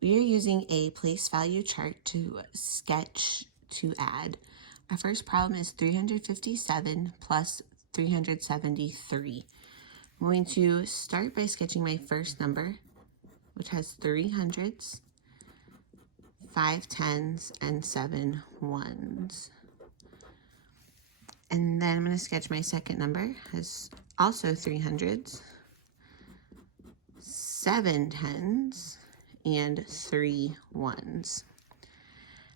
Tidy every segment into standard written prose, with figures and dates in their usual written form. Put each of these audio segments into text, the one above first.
We are using a place value chart to sketch to add. Our first problem is 357 plus 373. I'm going to start by sketching my first number, which has 3 hundreds, 5 tens, and 7 ones. And then I'm going to sketch my second number, has also 3 hundreds, 7 tens, and 3 ones.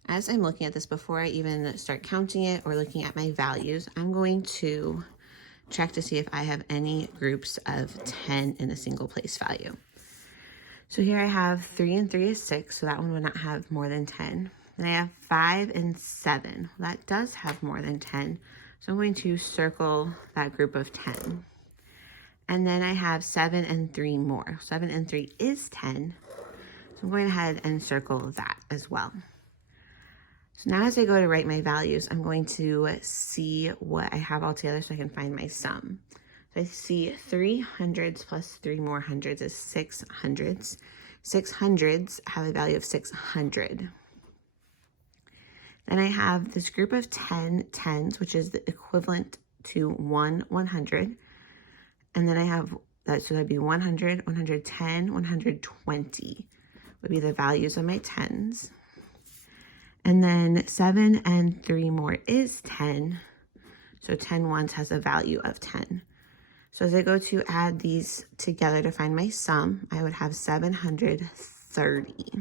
As I'm looking at this, before I even start counting it or looking at my values, I'm going to check to see if I have any groups of 10 in a single place value. So here I have 3 and 3 is 6, so that one would not have more than 10. Then I have 5 and 7. Well, that does have more than 10, so I'm going to circle that group of 10. And then I have 7 and 3 more. 7 and 3 is 10, so I'm going ahead and circle that as well. So now as I go to write my values, I'm going to see what I have all together so I can find my sum. So I see 3 hundreds plus 3 more hundreds is 6 hundreds. 6 hundreds have a value of 600. Then I have this group of 10 tens, which is the equivalent to 1 100. And then I have that, so that'd be 100, 110, 120 would be the values of my tens. And then 7 and 3 more is 10. So 10 ones has a value of 10. So as I go to add these together to find my sum, I would have 730.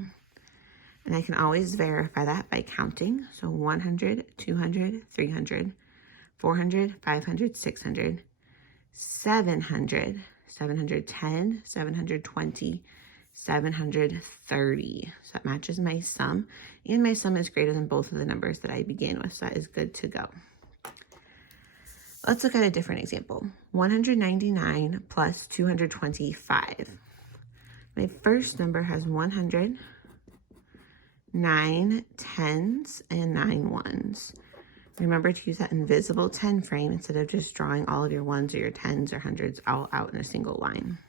And I can always verify that by counting. So 100, 200, 300, 400, 500, 600, 700, 710, 720, 730. So that matches my sum, and my sum is greater than both of the numbers that I began with, so that is good to go. Let's look at a different example. 199 plus 225. My first number has 100, 9 tens, and 9 ones. Remember to use that invisible 10 frame instead of just drawing all of your ones or your tens or hundreds all out in a single line.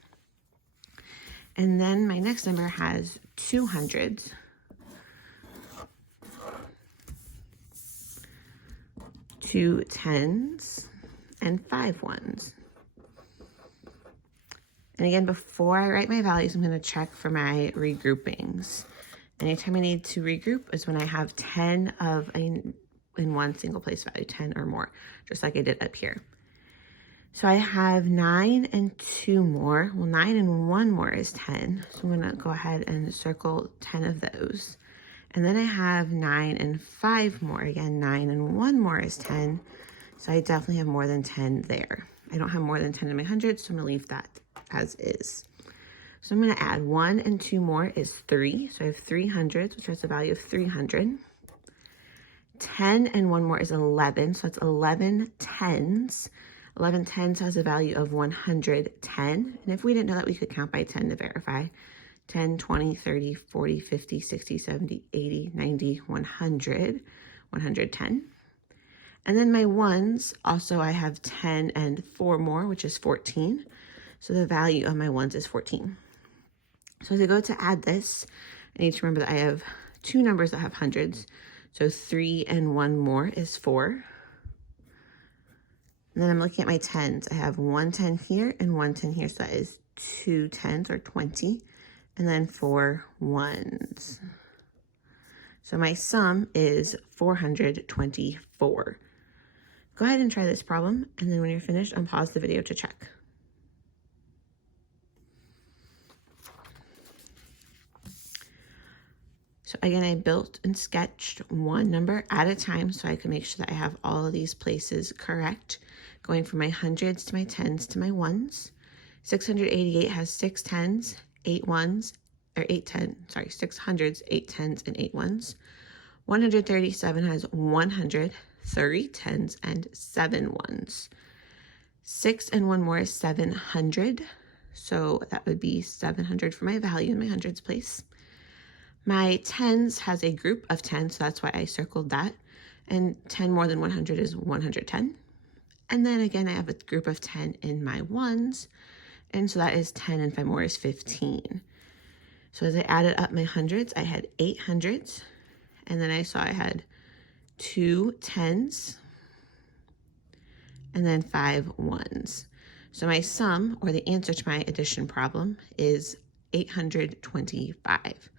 And then my next number has 2 hundreds, 2 tens, and 5 ones. And again, before I write my values, I'm going to check for my regroupings. Anytime I need to regroup is when I have 10 of in one single place value, 10 or more, just like I did up here. So I have 9 and 2 more. Well, 9 and 1 more is 10. So I'm going to go ahead and circle 10 of those. And then I have 9 and 5 more. Again, 9 and 1 more is 10. So I definitely have more than 10 there. I don't have more than 10 in my hundreds, so I'm going to leave that as is. So I'm going to add 1 and 2 more is 3. So I have 3 hundreds, which has a value of 300. 10 and 1 more is 11. So it's 11 tens. 11 tens has a value of 110. And if we didn't know that, we could count by 10 to verify. 10, 20, 30, 40, 50, 60, 70, 80, 90, 100, 110. And then my ones, also I have 10 and 4 more, which is 14. So the value of my ones is 14. So as I go to add this, I need to remember that I have 2 numbers that have hundreds. So 3 and 1 more is 4. And then I'm looking at my tens. I have 1 10 here and 1 10 here. So that is 2 tens or 20. And then 4 ones. So my sum is 424. Go ahead and try this problem. And then when you're finished, unpause the video to check. So again, I built and sketched one number at a time so I can make sure that I have all of these places correct, going from my hundreds to my tens to my ones. 688 has 6 tens, 8 ones, or 8 10, sorry, 6 hundreds, 8 tens, and 8 ones. 137 has 100, 3 tens, and 7 ones. 6 and 1 more is 700, so that would be 700 for my value in my hundreds place. My tens has a group of 10, so that's why I circled that. And 10 more than 100 is 110. And then again, I have a group of 10 in my ones. And so that is 10 and 5 more is 15. So as I added up my hundreds, I had 8 hundreds, and then I saw I had 2 tens, and then 5 ones. So my sum, or the answer to my addition problem, is 825.